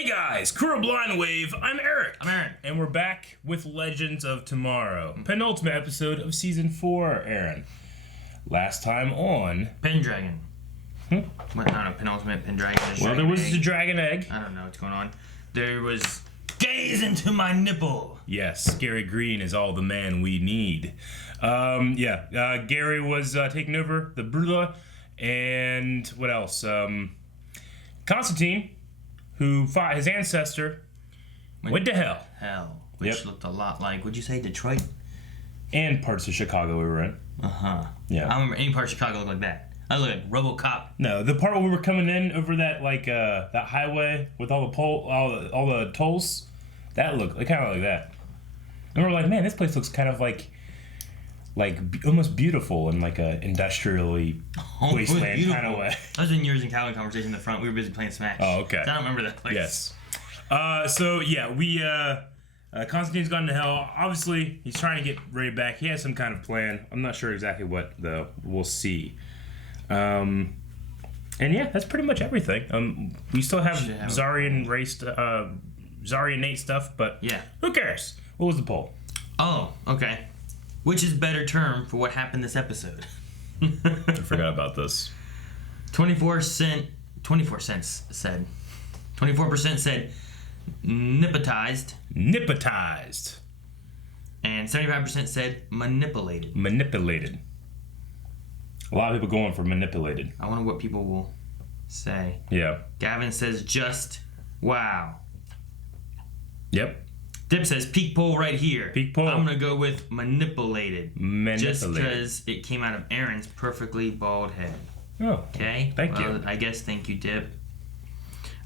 Hey guys, Kuro Blind Wave, I'm Eric. I'm Aaron. And we're back with Legends of Tomorrow. Penultimate episode of Season 4, Aaron. Last time on... Pendragon. Well, I don't know, penultimate Pendragon. Well, there was the dragon egg. I don't know what's going on. There was... Gaze into my nipple! Yes, Gary Green is all the man we need. Gary was taking over the Brula. And what else? Constantine, who fought his ancestor, went to hell. Which looked a lot like, would you say Detroit? And parts of Chicago we were in. Uh-huh. Yeah. I don't remember any part of Chicago looked like that. I look like RoboCop. No, the part where we were coming in over that that highway with all the tolls, that looked kind of like that. And we're like, man, this place looks kind of like almost beautiful in like a industrially wasteland kind of way. I was in yours and Calvin conversation in the front. We were busy playing Smash. Oh, okay. So I don't remember that place. Yes. Constantine's gone to hell. Obviously, he's trying to get Ray back. He has some kind of plan. I'm not sure exactly what, though. We'll see. And yeah, that's pretty much everything. We still have Zari and Nate stuff, but yeah, who cares? What was the poll? Oh, okay. Which is better term for what happened this episode? I forgot about this. 24 cents said. 24% said nipotized. Nipotized. And 75% said manipulated. Manipulated. A lot of people going for manipulated. I wonder what people will say. Yeah. Gavin says just wow. Yep. Dip says peak poll right here. Peak poll. I'm going to go with manipulated. Manipulated. Just because it came out of Aaron's perfectly bald head. Oh. Okay? Thank you. I guess thank you, Dip.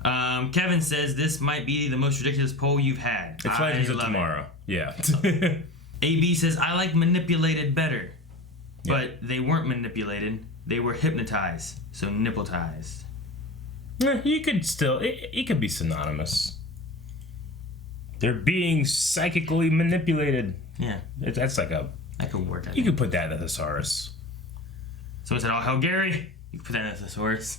Kevin says this might be the most ridiculous poll you've had. It's Legends of Tomorrow. Yeah. AB says I like manipulated better. But they weren't manipulated. They were hypnotized. So nippletized. You could still... It could be synonymous. They're being psychically manipulated. Yeah. That's like a... That could work. You could put that in a thesaurus. Someone said, oh, hell, Gary. You could put that in a thesaurus.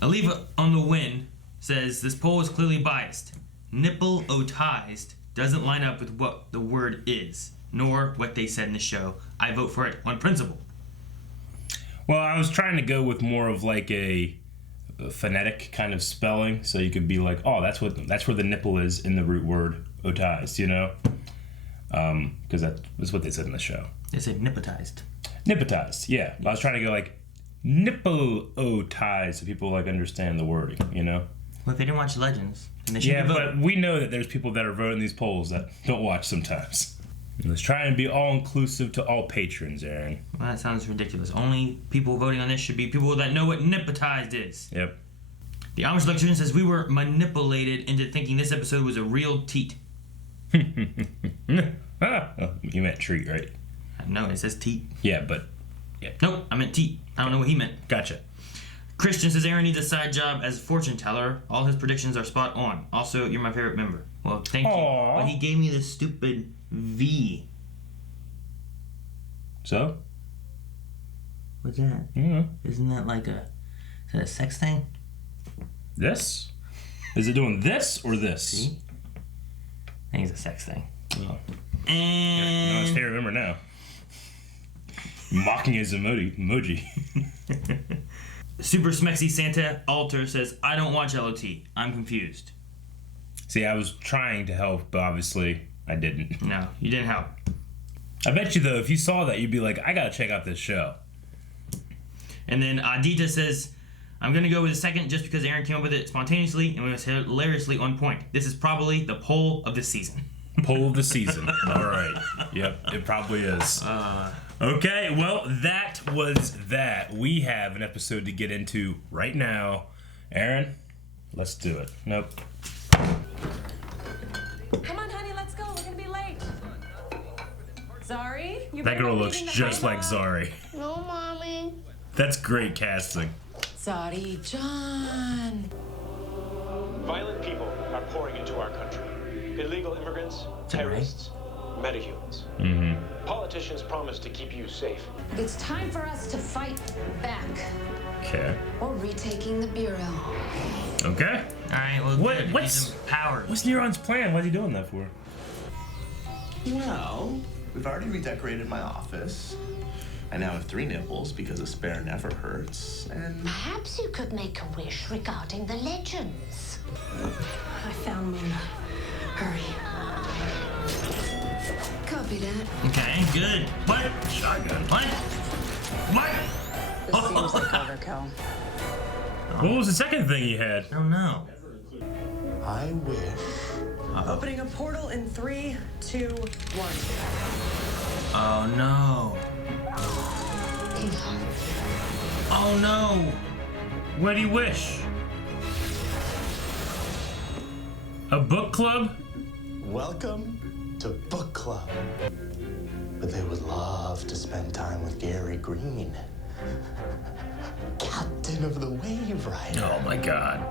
Aliva on the Win says, this poll is clearly biased. Nipple-otized doesn't line up with what the word is, nor what they said in the show. I vote for it on principle. Well, I was trying to go with more of like a phonetic kind of spelling, so you could be like, oh, that's where the nipple is in the root word otized, you know? Because that's what they said in the show. They said nipotized. Nipotized, yeah. I was trying to go like nipple-otized so people like understand the wording, you know? Well, if they didn't watch Legends, then they should Yeah, but we know that there's people that are voting these polls that don't watch sometimes. Let's try and be all-inclusive to all patrons, Aaron. Well, that sounds ridiculous. Only people voting on this should be people that know what nipotized is. Yep. The Amish electrician says we were manipulated into thinking this episode was a real teat. Oh, you meant treat, right? No, it says teat. Yeah, but... Yeah. Nope, I meant teat. I don't know what he meant. Gotcha. Christian says Aaron needs a side job as a fortune teller. All his predictions are spot on. Also, you're my favorite member. Well, thank you. But he gave me this stupid V. So? What's that? Yeah. Isn't that like is that a sex thing? This? Is it doing this or this? See? I think it's a sex thing. Oh. And... No, it's fair to remember now. Mocking his emoji. Super Smexy Santa Alter says, I don't watch LOT. I'm confused. See, I was trying to help, but obviously I didn't. No, you didn't help. I bet you, though, if you saw that, you'd be like, I gotta check out this show. And then Adita says, I'm going to go with a second just because Aaron came up with it spontaneously and it was hilariously on point. This is probably the poll of the season. Poll of the season. All right. Yep, it probably is. Okay, well, that was that. We have an episode to get into right now. Aaron, let's do it. Nope. Come on, honey, let's go. We're gonna be late. Zari? That girl looks just like Zari. No, Mommy. That's great casting. Zari, John. Violent people are pouring into our country. Illegal immigrants, terrorists, metahumans. Politicians promise to keep you safe. It's time for us to fight back. Okay. Or retaking the Bureau. Okay. Alright, well, What's power? What's Neron's plan? What's he doing that for? Well, we've already redecorated my office. I now have 3 nipples because a spare never hurts, and... Perhaps you could make a wish regarding the legends. I found one. Hurry. Copy that. Okay, good. What? Shotgun. What? What? This seems like overkill. What was the second thing he had? I don't know. I wish... Opening a portal in 3, 2, 1. Oh no. Oh no. What do you wish? A book club? Welcome to book club. But they would love to spend time with Gary Green, captain of the Wave Rider. Oh my god.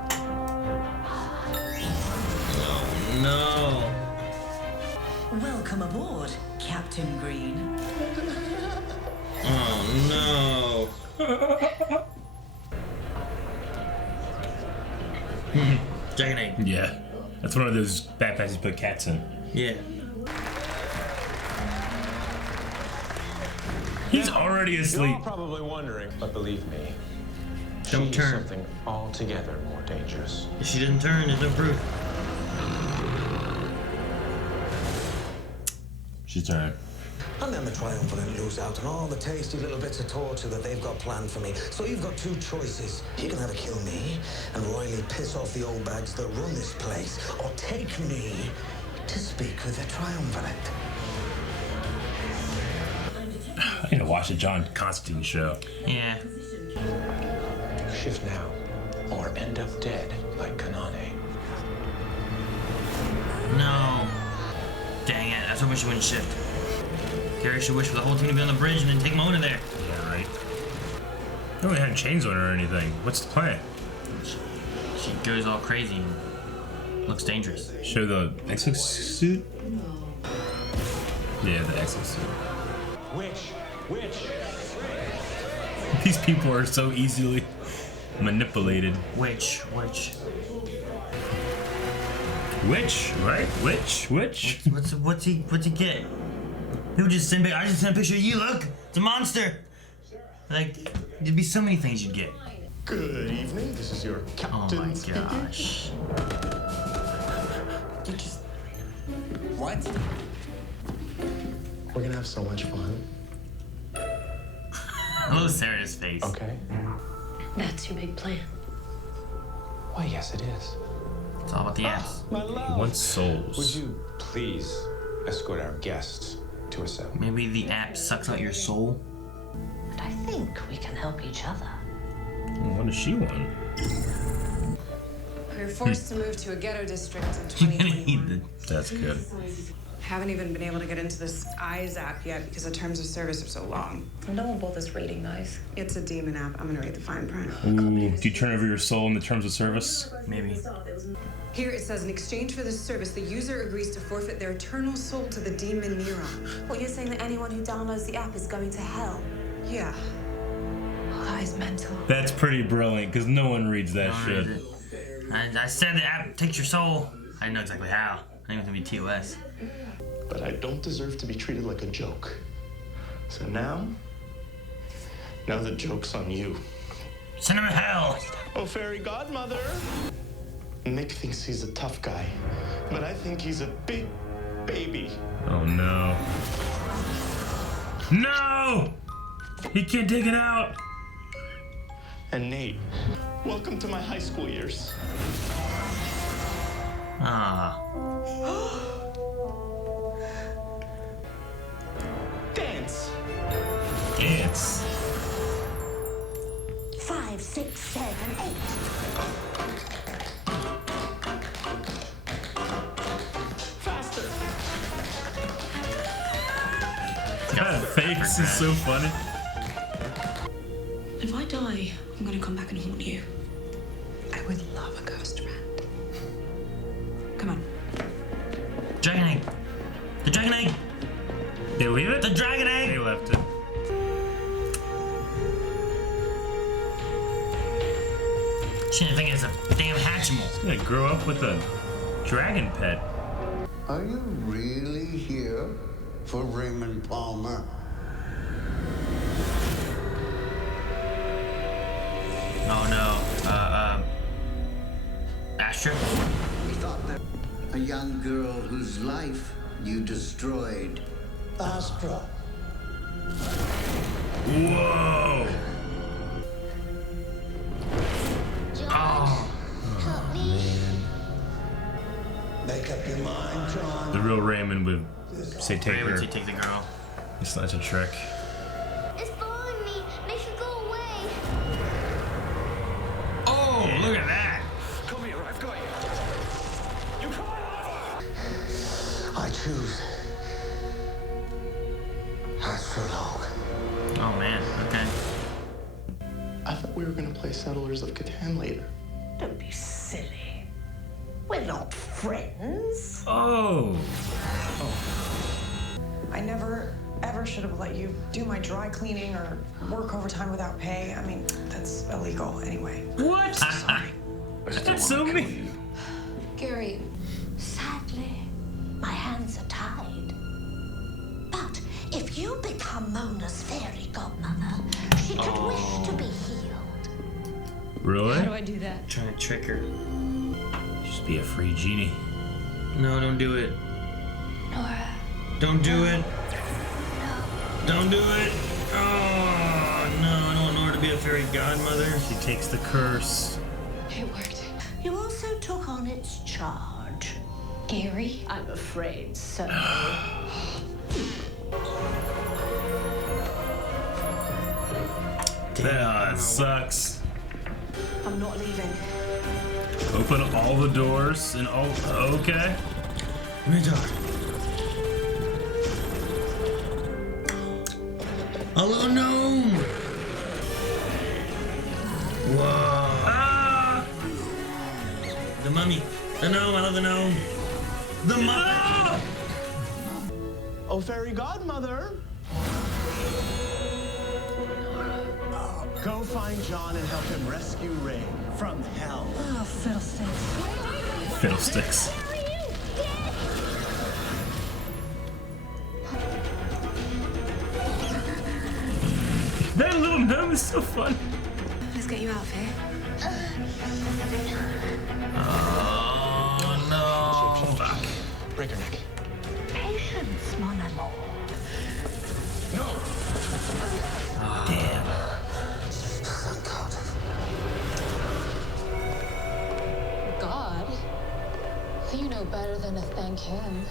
Oh no. Welcome aboard, Captain Green. Oh no. Dragon egg. Yeah. That's one of those backpacks you put cats in. Yeah. He's already You're asleep. all probably wondering, but believe me, Don't she's turn. something altogether more dangerous. If she doesn't turn, there's no proof. She's turning. And then the triumvirate lose out on all the tasty little bits of torture that they've got planned for me. So you've got 2 choices. You can either kill me and royally piss off the old bags that run this place, or take me to speak with the triumvirate. I need to watch the John Constantine show. Yeah. Shift now, or end up dead like Kanane. No. Dang it. That's what she wouldn't shift. Gary should wish for the whole team to be on the bridge and then take Mona there. Yeah, right. No one had chains on her or anything. What's the plan? She goes all crazy and looks dangerous. Show the exosuit? Yeah, the exosuit. Witch! These people are so easily manipulated. Witch. Witch, right? Witch. What's he get? People just send. I just sent a picture of you. Look, it's a monster. Like, there'd be so many things you'd get. Good evening, this is your captain. Oh my gosh. You just... What? We're gonna have so much fun. I love Sarah's face. Okay. That's your big plan. Why, yes, it is. It's all about the ass. My love. He wants souls. Would you please escort our guests to a cell? Maybe the app sucks out your soul. But I think we can help each other. What does she want? We were forced to move to a ghetto district in You're gonna eat 2021. That's good. Haven't even been able to get into this Eyes app yet because the terms of service are so long. No one bothers reading those. It's a demon app. I'm gonna read the fine print. Ooh, do you turn over your soul in the terms of service? Maybe. Here it says, in exchange for this service, the user agrees to forfeit their eternal soul to the demon Neron. Well, you're saying that anyone who downloads the app is going to hell? Yeah. Oh, that is mental. That's pretty brilliant, because no one reads that Don't shit. read it. I said the app takes your soul. I didn't know exactly how. I think it was gonna be TOS. But I don't deserve to be treated like a joke. So now the joke's on you. Send him to hell. Oh, fairy godmother! Nick thinks he's a tough guy, but I think he's a big baby. Oh no. No! He can't take it out! And Nate, welcome to my high school years. Ah. Dance! Dance. 5, 6, 7, 8. Faster! That face is so funny. If I die, I'm gonna come back and haunt you. I would love a Kosterman. Come on. Dragon egg. The dragon egg. They leave it? The dragon egg! They left it. She didn't think it's a damn Hatchimal. It's gonna grow up with a dragon pet. Are you really here for Raymond Palmer? Oh no. Astra? We thought that a young girl whose life you destroyed. Astra. Whoa! Oh. Make up your mind, John. The real Raymond would say take Raymond her. should take the girl. It's not a trick. It's following me. Make it go away. Oh, Yeah. look at that. Come here, I've got you. You come on. I choose. Astrolog. Oh man, okay. I thought we were gonna play Settlers of Catan later. Don't be silly. We're not friends. Oh! I never, ever should have let you do my dry cleaning or work overtime without pay. I mean, that's illegal anyway. What? Sorry. That's so mean. Gary, Sadly, my hands are tied. But if you become Mona's fairy godmother, she could wish to be healed. Really? how do I do that? Trying to trick her. Just be a free genie. No, don't do it. Nora. Don't do it. Don't do it. Oh no, I don't want Nora to be a fairy godmother. She takes the curse. It worked. You also took on its charge. Gary? I'm afraid so. That sucks. I'm not leaving. Open all the doors and all. Okay. Let me talk. A little gnome. Whoa. Ah! The mummy. The gnome. I love the gnome. The mummy. Oh, fairy godmother. Go find John and help him rescue Ray from hell. Oh, fiddlesticks. Fiddlesticks. That little gnome is so fun. Let's get you out of here. Oh no. Fuck. Break her neck. Patience, mon amour. Damn. God? You know better than to thank him.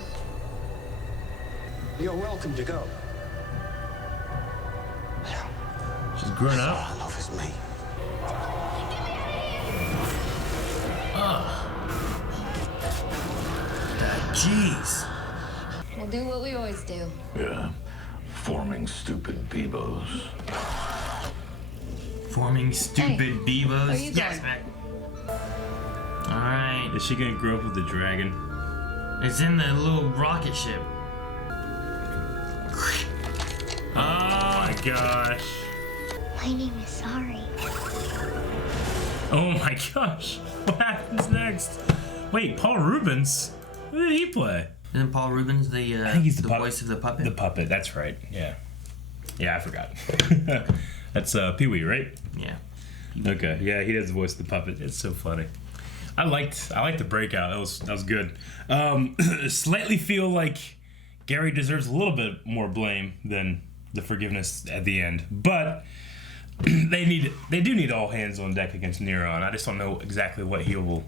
You're welcome to go. She's grown up. All I love is me. Jeez. We'll do what we always do. Yeah, forming stupid beebos. Forming stupid Hey, beebos. are you Yes, going? Mac. Alright. Is she gonna grow up with the dragon? It's in the little rocket ship. Oh my gosh. My name is Sorry. Oh my gosh. What happens next? Wait, Paul Rubens? Who did he play? Isn't Paul Rubens the I think he's the voice of the puppet? The puppet, that's right. Yeah. Yeah, I forgot. That's Pee-wee, right? Yeah. Okay. Yeah, he does the voice of the puppet. It's so funny. I liked the breakout. That was good. Slightly feel like Gary deserves a little bit more blame than the forgiveness at the end, but they do need all hands on deck against Neron. I just don't know exactly what he will.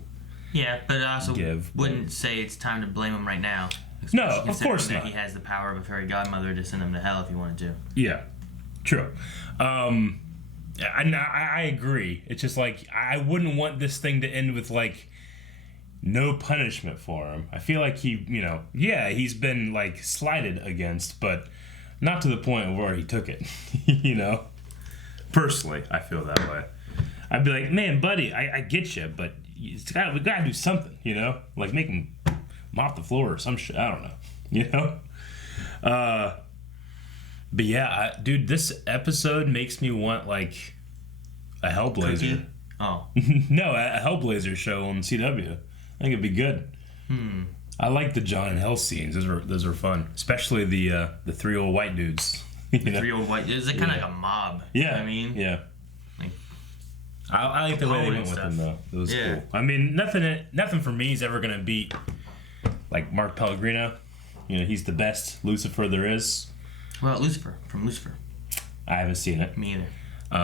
Yeah, but I also Give, wouldn't say it's time to blame him right now. No, Especially of course considering that not. He has the power of a fairy godmother to send him to hell if he wanted to. Yeah, true. I agree. It's just like I wouldn't want this thing to end with like no punishment for him. I feel like he's been like slighted against, but not to the point where he took it. Personally, I feel that way. I'd be like, man, buddy, I get you, but we gotta do something, like make him mop the floor or some shit. I don't know, But yeah, dude, this episode makes me want like a Hellblazer. Cookie? Oh. No, a Hellblazer show on CW. I think it'd be good. I like the John and Hell scenes. Those are fun, especially the 3 old white dudes. The 3 old white dudes. It's kind of like a mob. Yeah. You know what I mean? Yeah. Like, I like the way they went with them though. It was cool. I mean, nothing for me is ever gonna beat like Mark Pellegrino. You know, he's the best Lucifer there is. Well, Lucifer from Lucifer. I haven't seen it. Me either. He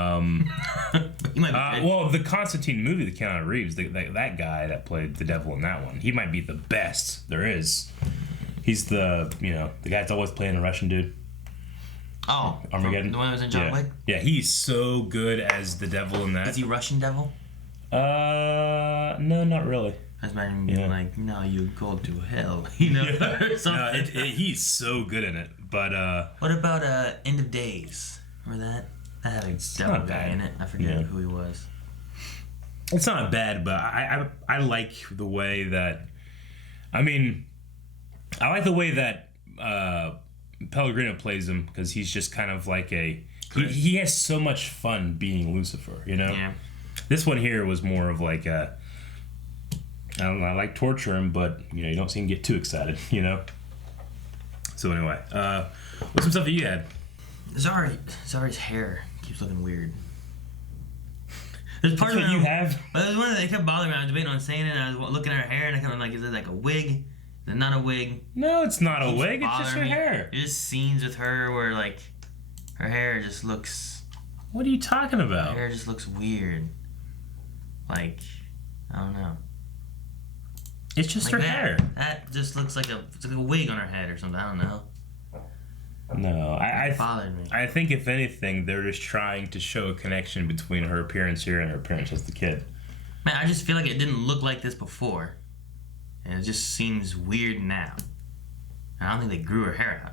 might be well, the Constantine movie, the Keanu Reeves, that guy that played the devil in that one, he might be the best there is. He's the guy that's always playing the Russian dude. Oh, Armageddon. The one that was in John Wick? Yeah, he's so good as the devil in that. Is he Russian devil? No, not really. I was imagining being like, no, you go to hell, or something. No, he's so good in it. But what about End of Days? Remember that? That had a devil guy in it. I forget who he was. It's not bad, but I like the way that. I mean, I like the way that Pellegrino plays him because he's just kind of like he has so much fun being Lucifer, you know. Yeah. This one here was more of like I don't know. I like torture him, but you don't see him get too excited, you know. So anyway, what's some stuff that you had? Zari's hair keeps looking weird. There's part That's of what you have. But there's one that kept bothering me. I was debating on saying it. And I was looking at her hair, and I kept like, is it like a wig? Is it not a wig? No, it's not a wig. It's just her hair. There's just scenes with her where like her hair just looks. What are you talking about? Her hair just looks weird. Like, I don't know. It's just her hair. That just looks like a wig on her head or something. I don't know. No, It bothered me. I think if anything, they're just trying to show a connection between her appearance here and her appearance as the kid. Man, I just feel like it didn't look like this before, and it just seems weird now. I don't think they grew her hair out.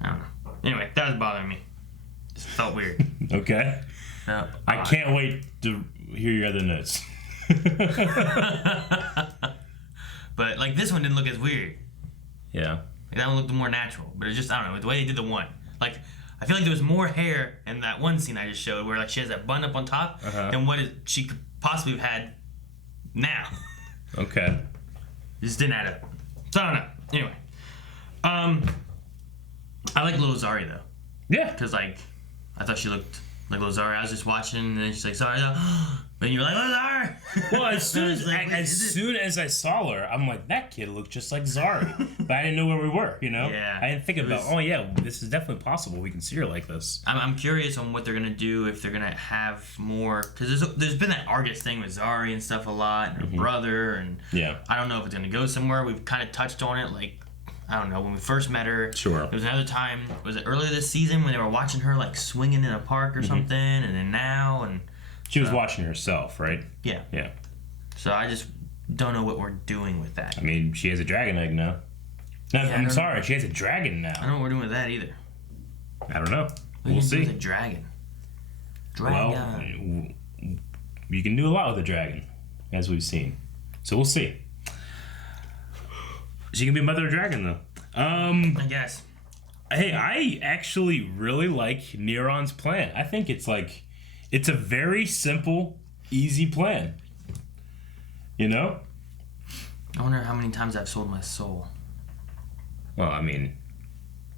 I don't know. Anyway, that was bothering me. Just felt weird. Okay. I can't wait to hear your other notes. But like this one didn't look as weird. Yeah. Like, that one looked more natural, but it's just, I don't know, the way they did the one. Like, I feel like there was more hair in that one scene I just showed where like she has that bun up on top than what she could possibly have had now. Okay. It just didn't add up. So I don't know. Anyway. I like Little Zari though. Yeah. Because like, I thought she looked like Little Zari. I was just watching and then she's like, sorry. And you're like, Little Zari! Well, as soon as I saw her, I'm like, that kid looked just like Zari. But I didn't know where we were, you know? Yeah. I didn't think about, oh yeah, this is definitely possible. We can see her like this. I'm curious on what they're going to do, if they're going to have more... Because there's been that Argus thing with Zari and stuff a lot, and her brother, and... Yeah. I don't know if it's going to go somewhere. We've kind of touched on it, like... I don't know, when we first met her. Sure. There was another time, was it earlier this season when they were watching her like swinging in a park or something, and then now, and... She was watching herself, right? Yeah. Yeah. So I just don't know what we're doing with that. I mean, she has a dragon egg now. No, Yeah, I'm sorry, she has a dragon now. I don't know what we're doing with that either. I don't know. What We'll do you do see. with a dragon? Well, you can do a lot with a dragon, as we've seen. So we'll see. She can be Mother Dragon, though. I guess. Hey, I actually really like Neron's plan. I think it's a very simple, easy plan. You know? I wonder how many times I've sold my soul. Well, I mean,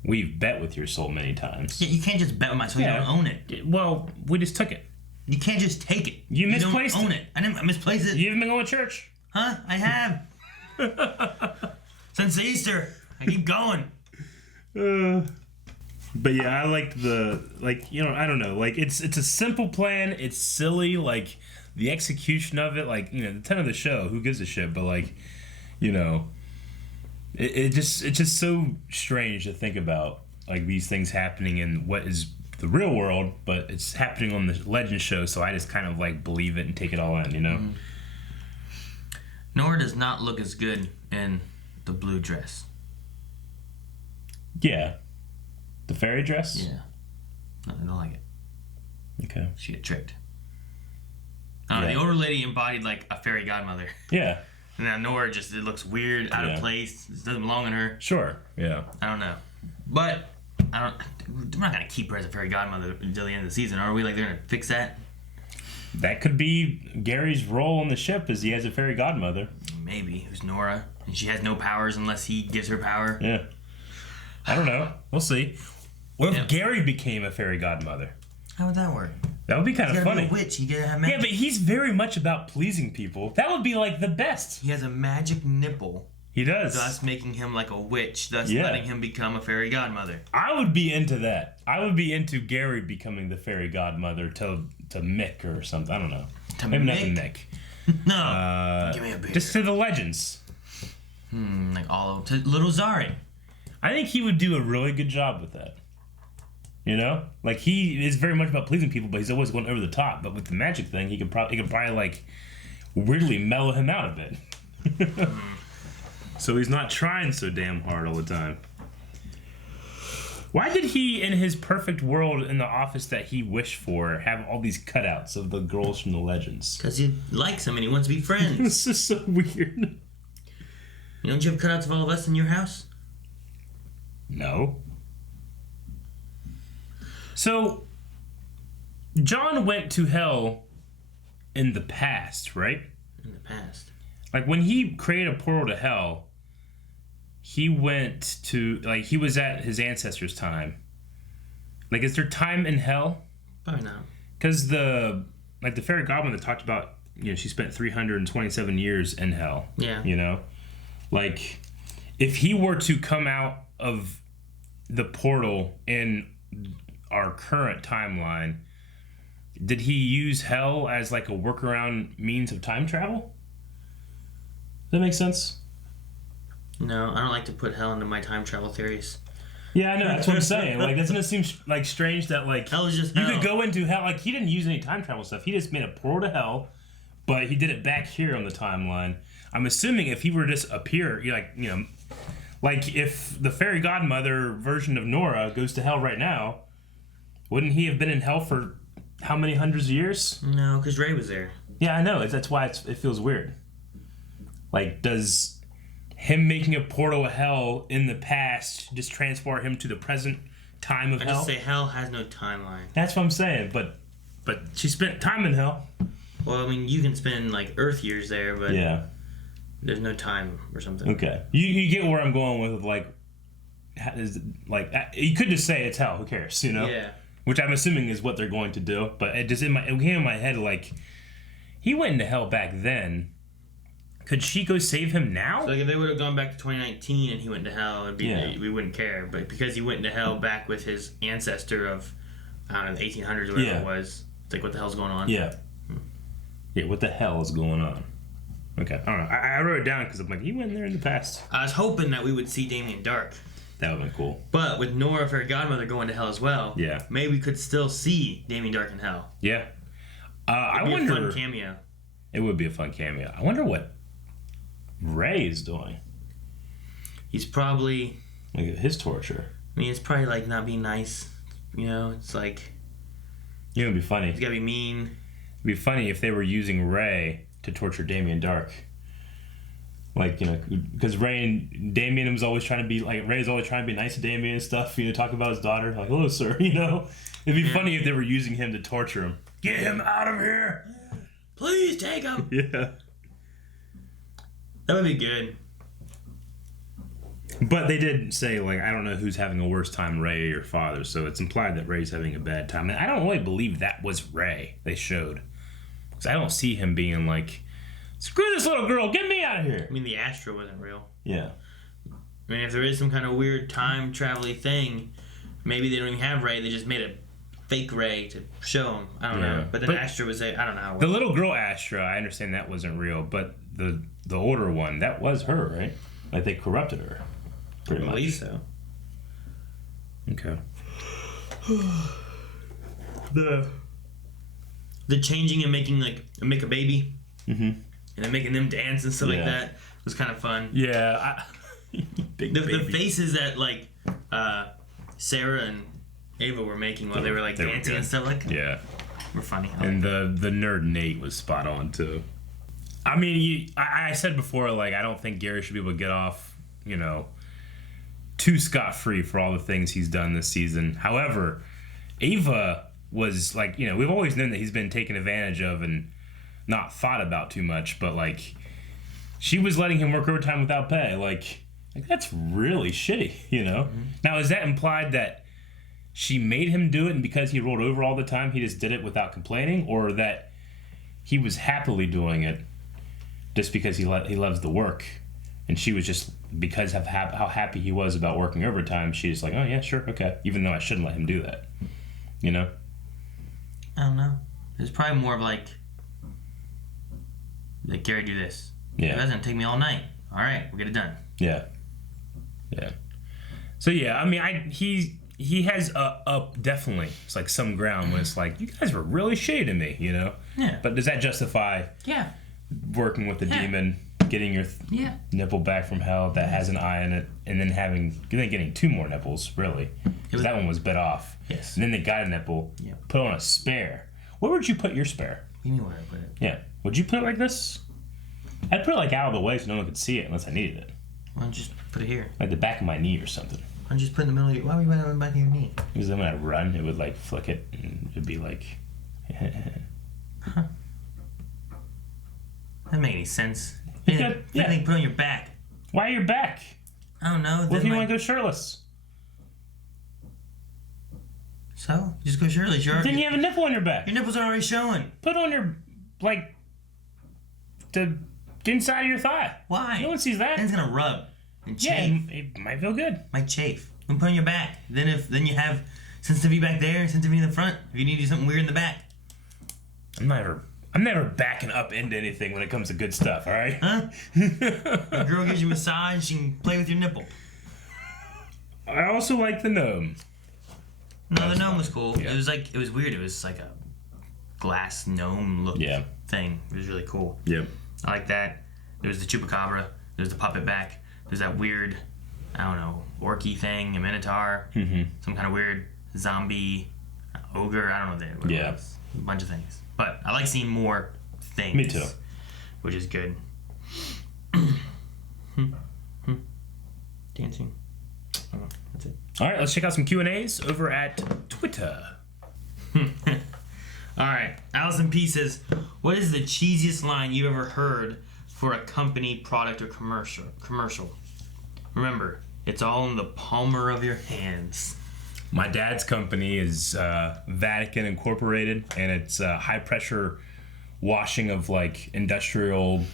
we've bet with your soul many times. Yeah, you can't just bet with my soul. Yeah. You don't own it. Well, we just took it. You can't just take it. You misplaced don't own it. it. I didn't misplace it. You haven't been going to church. Huh? I have. Since Easter. I keep going. But yeah, I like I don't know. Like, it's a simple plan. It's silly. Like, the execution of it, like, the 10 of the show, who gives a shit? But, like, it's just so strange to think about, like, these things happening in what is the real world, but it's happening on the Legend show, so I just kind of, like, believe it and take it all in, you know? Mm-hmm. Nora does not look as good in the blue dress. Yeah. The fairy dress? Yeah. No, I don't like it. Okay. She got tricked. The older lady embodied like a fairy godmother. Yeah. And now Nora it looks weird, out of place. It doesn't belong in her. Sure. Yeah. I don't know. But We're not gonna keep her as a fairy godmother until the end of the season, are we? Like they're gonna fix that? That could be Gary's role on the ship, is he has a fairy godmother. Maybe. Who's Nora? And she has no powers unless he gives her power. Yeah. I don't know. We'll see. What if Gary became a fairy godmother? How would that work? That would be kind of funny. Be a witch. He gotta have magic. Yeah, but he's very much about pleasing people. That would be like the best. He has a magic nipple. He does. Thus making him like a witch, thus letting him become a fairy godmother. I would be into that. I would be into Gary becoming the fairy godmother to Mick or something. I don't know. Maybe not to Mick. No. Give me a beer. Just to the legends. Like all to little Zari. I think he would do a really good job with that. You know? Like, he is very much about pleasing people, but he's always going over the top. But with the magic thing, he could probably like weirdly mellow him out a bit. So he's not trying so damn hard all the time. Why did he, in his perfect world in the office that he wished for, have all these cutouts of the girls from the legends? Because he likes them and he wants to be friends. This is so weird. Don't you have cutouts of all of us in your house? No. So, John went to hell in the past, right? In the past. Like, when he created a portal to hell, he went to, like, he was at his ancestors' time. Like, is there time in hell? Probably not. Because the fairy godmother talked about, you know, she spent 327 years in hell. Yeah. You know? Like, if he were to come out of the portal in our current timeline, did he use hell as, like, a workaround means of time travel? Does that make sense? No, I don't like to put hell into my time travel theories. Yeah, I know. That's what I'm saying. Like, doesn't it seem like strange that like hell is just you hell. could go into hell? Like, he didn't use any time travel stuff. He just made a portal to hell, but he did it back here on the timeline. I'm assuming if he were to just appear, like if the fairy godmother version of Nora goes to hell right now, wouldn't he have been in hell for how many hundreds of years? No, because Ray was there. Yeah, I know. That's why it feels weird. Like, does him making a portal of hell in the past just transport him to the present time of hell? I just say hell has no timeline. That's what I'm saying, but she spent time in hell. Well, I mean, you can spend, like, Earth years there, but yeah, there's no time or something. Okay. You get where I'm going with, like, you could just say it's hell, who cares, you know? Yeah. Which I'm assuming is what they're going to do, but it came in my head, like, he went into hell back then. Could she go save him now? So, like, if they would have gone back to 2019 and he went to hell, we wouldn't care. But because he went into hell back with his ancestor of, I don't know, the 1800s or whatever it was, it's like, what the hell's going on? Yeah. Yeah, what the hell is going on? Okay, I don't know. I wrote it down because I'm like, he went there in the past. I was hoping that we would see Damien Dark. That would have been cool. But with Nora, Fairy Godmother, going to hell as well, maybe we could still see Damien Dark in hell. Yeah. I It'd be wonder. a fun cameo. It would be a fun cameo. I wonder what Ray is doing. He's probably... Look at his torture. I mean, it's probably like not being nice. You know, it's like... You know, it'd be funny. He's gotta be mean. It'd be funny if they were using Ray to torture Damien Dark. Like, you know, because Ray and Damien was always trying to be, like, Ray's always trying to be nice to Damien and stuff, you know, talk about his daughter. Like, hello, sir, you know? It'd be funny if they were using him to torture him. Get him out of here! Please take him! Yeah. That would be good. But they did say, like, I don't know who's having a worse time, Ray or your father, so it's implied that Ray's having a bad time. And I don't really believe that was Ray they showed. Because I don't see him being like, screw this little girl, get me out of here. I mean, the Astro wasn't real. Yeah. I mean, if there is some kind of weird time travel-y thing, maybe they don't even have Ray, they just made a fake Ray to show him. I don't know. But then Astro was I don't know how it was. The little girl Astro, I understand that wasn't real, but the older one, that was her, right? Like, they corrupted her. Pretty much. I believe so. Okay. The changing and making, like, make a baby. Mm-hmm. And then making them dance and stuff like that was kind of fun. Yeah. The faces that, like, Sarah and Ava were making while they were, like, dancing and stuff like that. Yeah. Were funny. And the nerd Nate was spot on, too. I mean, I said before, like, I don't think Gary should be able to get off, you know, too scot-free for all the things he's done this season. However, Ava was like, you know, we've always known that he's been taken advantage of and not thought about too much, but like, she was letting him work overtime without pay. Like that's really shitty, you know? Mm-hmm. Now, is that implied that she made him do it and because he rolled over all the time, he just did it without complaining? Or that he was happily doing it just because he loves the work? And she was just, because of how happy he was about working overtime, she's like, oh yeah, sure, okay. Even though I shouldn't let him do that, you know? I don't know. It's probably more of like Gary, do this. Yeah. That's gonna take me all night. All right, we'll get it done. Yeah. Yeah. So yeah, I mean, he has definitely, it's like some ground when it's like, you guys were really shitty to me, you know? Yeah. But does that justify working with the demon, getting your nipple back from hell that has an eye in it, and then getting 2 more nipples, really? Because that one was bit off. Yes. And then they got a nipple, put on a spare. Where would you put your spare? What do you mean where I put it? Yeah. Would you put it like this? I'd put it like out of the way so no one could see it unless I needed it. Why don't you just put it here? Like the back of my knee or something. Why don't you just put it in the middle of your... Why would you put it on the back of your knee? Because then when I run, it would like flick it and it'd be like... Huh. Doesn't make any sense. Put it on your back. Why your back? I don't know. What if you want to go shirtless? So? Just go shirtless. Then you have a nipple on your back. Your nipples are already showing. Put on your, like, the inside of your thigh. Why? No one sees that. Then it's gonna rub and chafe. Yeah, it might feel good. Might chafe. Then put it on your back. Then you have sensitivity back there, sensitivity in the front. If you need to do something weird in the back. I'm never backing up into anything when it comes to good stuff, all right? Huh? A girl gives you a massage, she can play with your nipple. I also like the gnome. No, the gnome was cool. Yeah. It was weird. It was like a glass gnome look thing. It was really cool. Yep. I like that. There was the chupacabra. There's the puppet back. There's that weird, I don't know, orky thing, a minotaur, some kind of weird zombie, ogre. I don't know what it was. A bunch of things. But I like seeing more things. Me too. Which is good. Dancing. That's it. All right, let's check out some Q&As over at Twitter. All right, Allison P says, what is the cheesiest line you've ever heard for a company, product, or commercial? Remember, it's all in the palmer of your hands. My dad's company is Vatican Incorporated, and it's high pressure washing of like industrial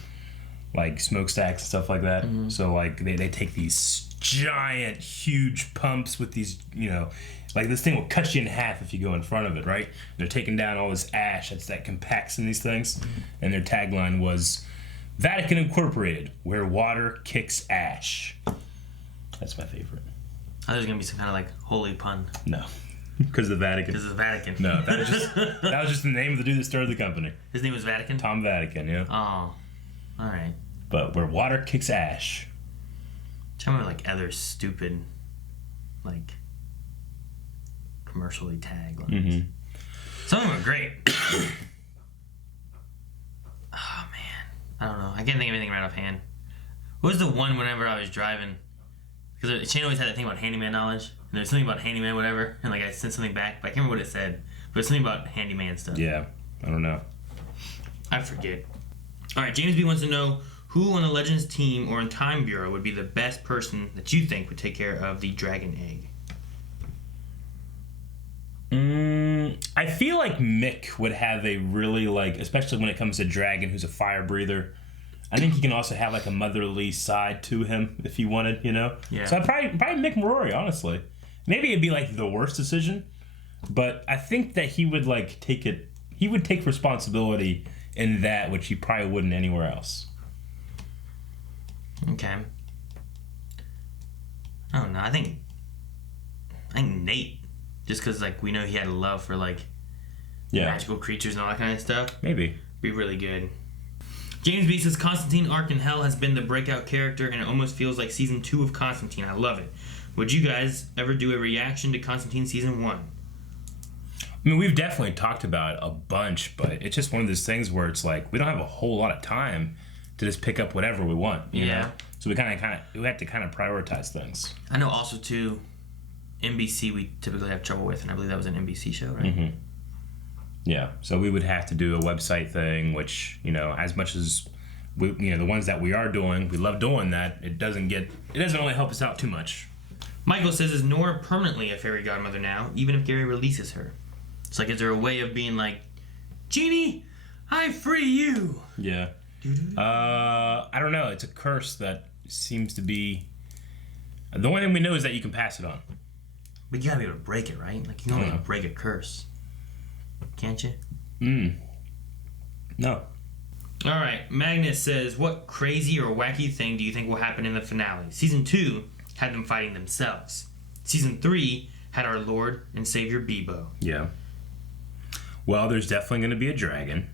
like smokestacks and stuff like that. So like they take these giant huge pumps with these, you know, like this thing will cut you in half if you go in front of it, right? They're taking down all this ash that compacts in these things, and their tagline was Vatican Incorporated, where water kicks ash. That's my favorite. I thought it was gonna be some kind of like holy pun. No, because of the Vatican. Because of the Vatican. No, that was just the name of the dude that started the company. His name was Vatican? Tom Vatican, yeah. Oh, all right. But where water kicks ash. Tell me like other stupid, like commercially taglines. Some of them are great. Oh man, I don't know. I can't think of anything right offhand. What was the one whenever I was driving? Because Shane always had that thing about handyman knowledge. And there's something about handyman whatever. And like I sent something back, but I can't remember what it said. But it's something about handyman stuff. Yeah, I don't know. I forget. Alright, James B wants to know who on the Legends team or in Time Bureau would be the best person that you think would take care of the dragon egg? I feel like Mick would have a really like, especially when it comes to Dragon, who's a fire breather. I think he can also have like a motherly side to him if he wanted, you know? Yeah. So I'd probably Mick Rory, honestly. Maybe it'd be like the worst decision, but I think that he would like take it, he would take responsibility in that, which he probably wouldn't anywhere else. Okay. I don't know. I think Nate, just because like we know he had a love for like magical creatures and all that kind of stuff. Maybe. Be really good. James B says Constantine Arc in Hell has been the breakout character and it almost feels like season 2 of Constantine. I love it. Would you guys ever do a reaction to Constantine season 1? I mean, we've definitely talked about it a bunch, but it's just one of those things where it's like we don't have a whole lot of time to just pick up whatever we want. You know? So we have to prioritize things. I know also too, NBC we typically have trouble with, and I believe that was an NBC show, right? Mm-hmm. Yeah, so we would have to do a website thing, which, as much as we, the ones that we are doing, we love doing that. It doesn't really help us out too much. Michael says, is Nora permanently a fairy godmother now, even if Gary releases her? It's like, is there a way of being like, Genie, I free you? Yeah. I don't know. It's a curse that seems to be... The only thing we know is that you can pass it on. But you gotta be able to break it, right? Like, you can only break a curse. Can't you? No. Alright, Magnus says, what crazy or wacky thing do you think will happen in the finale? Season 2 had them fighting themselves. Season 3 had our Lord and Savior Bebo. Yeah. Well, there's definitely going to be a dragon.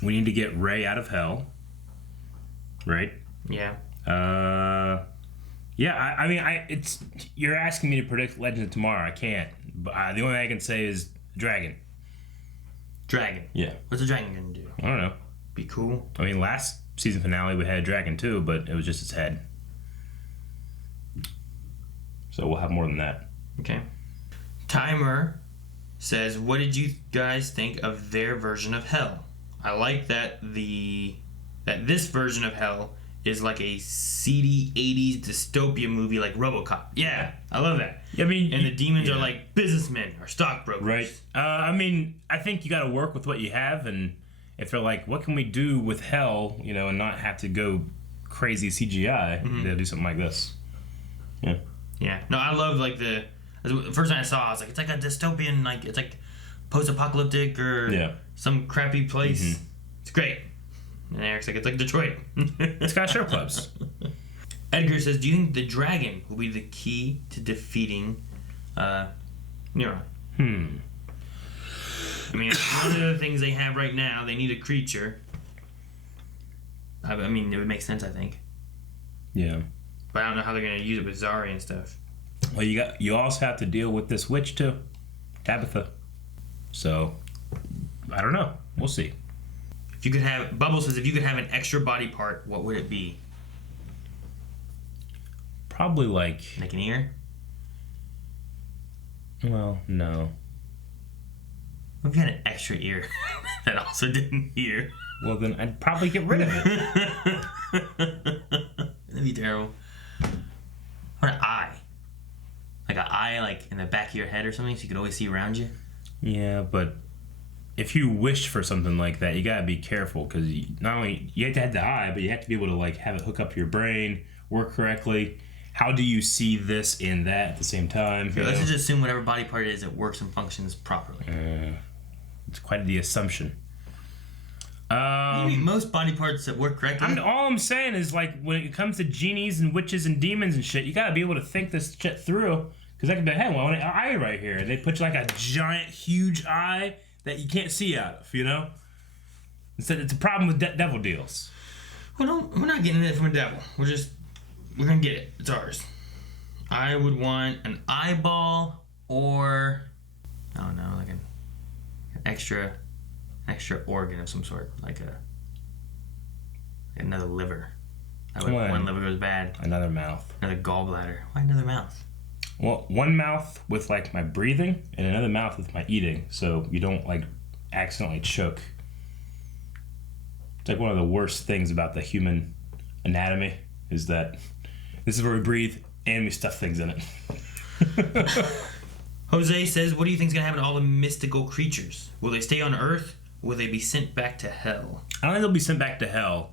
We need to get Ray out of hell. Right? Yeah. Yeah, you're asking me to predict Legends of Tomorrow. I can't. But the only thing I can say is dragon. Dragon? Yeah. What's a dragon gonna do? I don't know. Be cool? I mean, last season finale we had a dragon too, but it was just its head. So we'll have more than that. Okay. Timer says, what did you guys think of their version of hell? I like that this version of hell is like a seedy 80s dystopia movie like RoboCop. Yeah, I love that. I mean, and the demons are like businessmen or stockbrokers. Right. I think you got to work with what you have, and if they're like, what can we do with hell, and not have to go crazy CGI, they'll do something like this. Yeah. Yeah. No, I love the first time I saw it, I was like, it's like a dystopian, like it's like post-apocalyptic or some crappy place. It's great. And Eric's like, it's like Detroit. It's got strip clubs. Edgar says, do you think the dragon will be the key to defeating Neron? I mean, one of the things they have right now, they need a creature. I mean, it would make sense, I think. Yeah. But I don't know how they're going to use it with Zari and stuff. Well, you also have to deal with this witch, too. Tabitha. So, I don't know. We'll see. If you could have... Bubble says, if you could have an extra body part, what would it be? Probably like an ear? Well, no. What if you had an extra ear that also didn't hear? Well, then I'd probably get rid of it. That'd be terrible. What an eye. Like an eye like in the back of your head or something so you could always see around you? Yeah, but if you wish for something like that, you gotta be careful because not only you have to have the eye, but you have to be able to like have it hook up your brain, work correctly. How do you see this and that at the same time? Let's just assume whatever body part it is, it works and functions properly. It's quite the assumption. Most body parts that work correctly. All I'm saying is like when it comes to genies and witches and demons and shit, you gotta be able to think this shit through. Because that could be, hey, well, an eye right here. And they put you like a giant, huge eye that you can't see out of, Instead, it's a problem with devil deals. Well, we're not getting it from a devil. We're gonna get it. It's ours. I would want an eyeball or, I don't know, like an extra organ of some sort, like another liver. One liver goes bad. Another mouth. Another gallbladder. Why another mouth? Well, one mouth with like my breathing and another mouth with my eating, so you don't like accidentally choke. It's like one of the worst things about the human anatomy is that this is where we breathe and we stuff things in it. Jose says, what do you think is going to happen to all the mystical creatures? Will they stay on Earth? Or will they be sent back to hell? I don't think they'll be sent back to hell.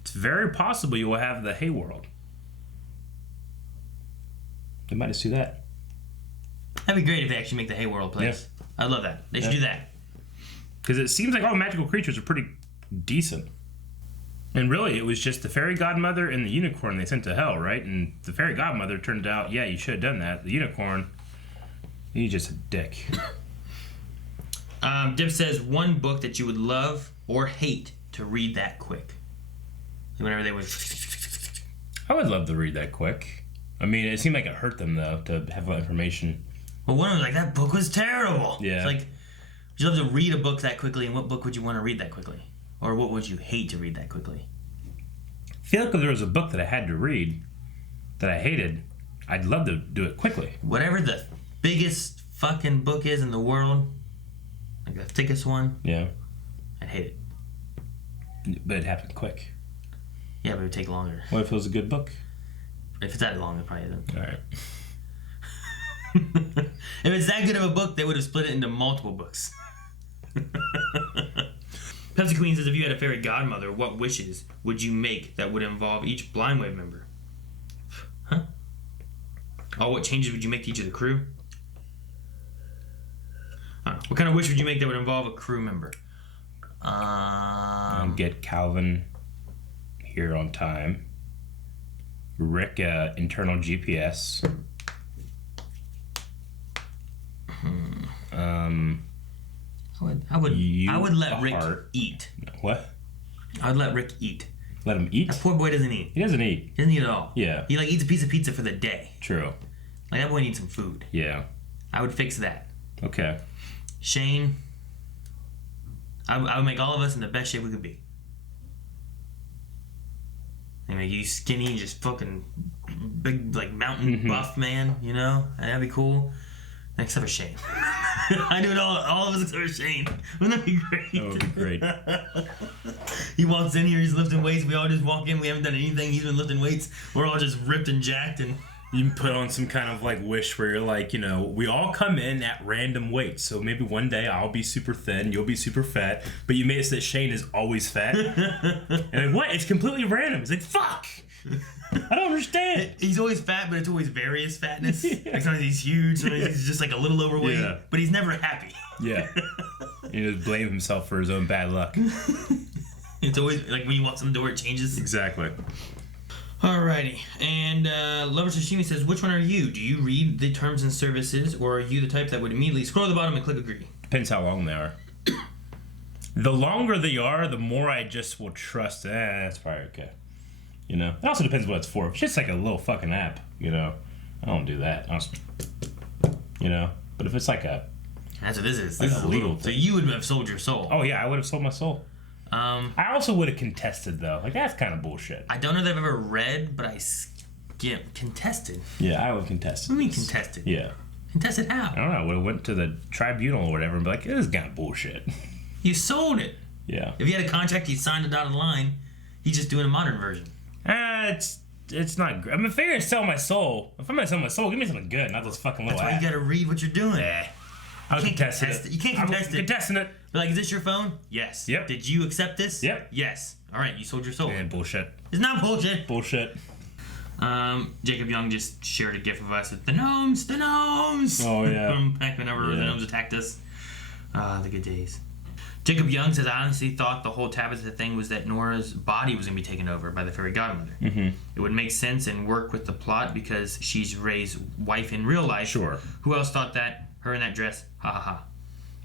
It's very possible you will have the Hay World. They might just do that. That'd be great if they actually make the Hay World place. Yeah. I'd love that. They should do that. Because it seems like all magical creatures are pretty decent. And really, it was just the fairy godmother and the unicorn they sent to hell, right? And the fairy godmother turned out, yeah, you should have done that. The unicorn, he's just a dick. Dip says, one book that you would love or hate to read that quick. Whenever they would... I would love to read that quick. I mean, it seemed like it hurt them, though, to have that information. Well, one of them was like, that book was terrible. Yeah. It's like, would you love to read a book that quickly, and what book would you want to read that quickly? Or what would you hate to read that quickly? I feel like if there was a book that I had to read that I hated, I'd love to do it quickly. Whatever the biggest fucking book is in the world, like the thickest one, yeah, I'd hate it. But it happened quick. Yeah, but it would take longer. What if it was a good book? If it's that long, it probably isn't. All right. If it's that good of a book, they would have split it into multiple books. Pepsi Queen says, if you had a fairy godmother, what wishes would you make that would involve each Blind Wave member? Huh? Oh, what changes would you make to each of the crew? What kind of wish would you make that would involve a crew member? Get Calvin here on time. Rick, internal GPS. I would let Rick eat. What? I would let Rick eat. Let him eat? That poor boy doesn't eat. He doesn't eat. He doesn't eat at all. Yeah. He eats a piece of pizza for the day. True. Like, that boy needs some food. Yeah. I would fix that. Okay. Shane, I would make all of us in the best shape we could be. And make you skinny, just fucking big, like, mountain buff man, you know? That'd be cool. Except for Shane. I do it all of us except for Shane. Wouldn't that be great? That would be great. He walks in here, he's lifting weights. We all just walk in, we haven't done anything. He's been lifting weights. We're all just ripped and jacked. And you can put on some kind of like wish where you're like, you know, we all come in at random weights. So maybe one day I'll be super thin, you'll be super fat. But you made it so that Shane is always fat. And like, what? It's completely random. He's like, fuck! I don't understand. He's always fat, but it's always various fatness. Yeah. Like sometimes he's huge, sometimes he's just like a little overweight, but he's never happy. Yeah. He just blame himself for his own bad luck. It's always like when you walk in the door, it changes. Exactly. Alrighty. And Lover Sashimi says, which one are you? Do you read the terms and services, or are you the type that would immediately scroll to the bottom and click agree? Depends how long they are. The longer they are, the more I just will trust. That's probably okay. You know, it also depends what it's for. If it's just like a little fucking app, you know, I don't do that. You know, but if it's like a, that's what this is. Like this is legal. So you would have sold your soul. Oh yeah, I would have sold my soul. I also would have contested though. Like that's kind of bullshit. I don't know that I've ever read, but I contested. Yeah, I would have contested. What do you mean contested? Yeah. Contested how? I don't know. I would have went to the tribunal or whatever and be like, this is kind of bullshit. You sold it. Yeah. If you had a contract, you signed a dotted line. He's just doing a modern version. It's not great. I'm figuring to sell my soul. If I'm gonna sell my soul, give me something good, not this fucking little That's why you gotta read what you're doing. Yeah. I'll contest it. You can't contest it. Contesting it. But like, is this your phone? Yes. Yep. Did you accept this? Yep. Yes. All right, you sold your soul. Man, bullshit. It's not bullshit. Bullshit. Jacob Young just shared a gif of us with the gnomes. Oh yeah. From back whenever the gnomes attacked us. The good days. Jacob Young says, I honestly thought the whole Tabitha thing was that Nora's body was going to be taken over by the fairy godmother. Mm-hmm. It would make sense and work with the plot because she's Ray's wife in real life. Sure. Who else thought that? Her in that dress? Ha ha ha.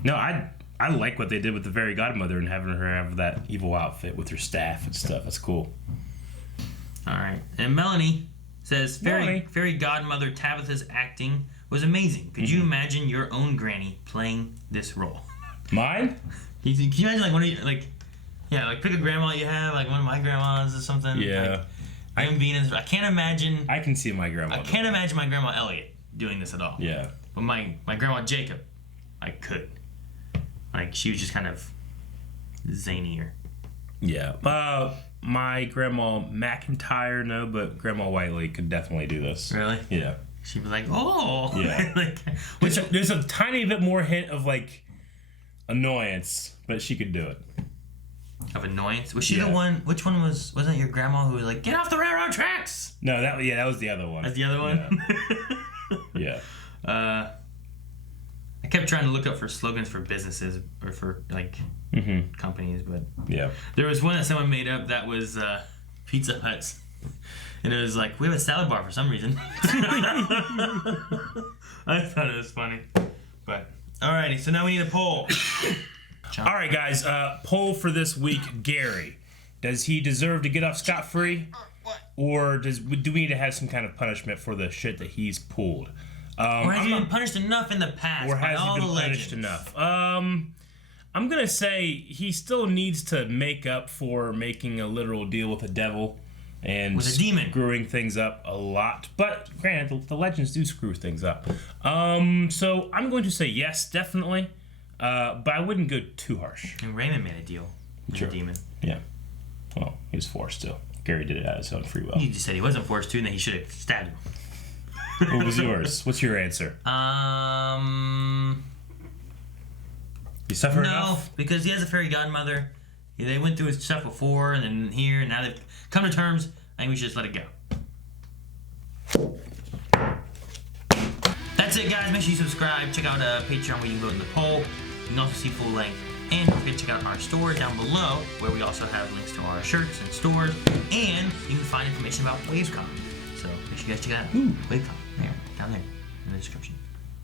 No, I like what they did with the fairy godmother and having her have that evil outfit with her staff and stuff. That's cool. All right. And Melanie says, fairy godmother Tabitha's acting was amazing. Could you imagine your own granny playing this role? Mine? Can you imagine like one of you, like pick a grandma you have, like one of my grandmas or something? Yeah. Like, I can't imagine. I can see my grandma. I can't imagine my grandma Elliot doing this at all. Yeah. But my grandma Jacob, I could. Like, she was just kind of zanier. Yeah. My grandma McIntyre, no, but Grandma Whiteley could definitely do this. Really? Yeah. She'd be like, oh. Yeah. Like, there's a tiny bit more hint of like annoyance, but she could do it. Of annoyance? Was she the one? Which one wasn't it your grandma who was like, get off the railroad tracks? No, that was the other one. That's the other one? Yeah. I kept trying to look up for slogans for businesses or for like companies, but yeah, there was one that someone made up that was Pizza Hut's, and it was like, we have a salad bar for some reason. I thought it was funny, but alrighty. So now we need a poll. All right, guys. Poll for this week: Gary, does he deserve to get off scot-free, or do we need to have some kind of punishment for the shit that he's pulled? Or has he been punished enough in the past? Or has he been punished enough? I'm gonna say he still needs to make up for making a literal deal with the devil and with a demon, screwing things up a lot. But granted, the legends do screw things up. So I'm going to say yes, definitely. But I wouldn't go too harsh. And Raymond made a deal with a demon. Yeah. Well, he was forced to. Gary did it out of his own free will. You just said he wasn't forced to, and then he should have stabbed him. What was yours? What's your answer? You suffer enough? No, because he has a fairy godmother. They went through his stuff before, and then here, and now they've come to terms. I think we should just let it go. That's it, guys. Make sure you subscribe. Check out Patreon where you can vote in the poll. You can also see full length. And don't forget to check out our store down below, where we also have links to our shirts and stores. And you can find information about WavesCon. So make sure you guys check it out. WavesCon, there, down there in the description.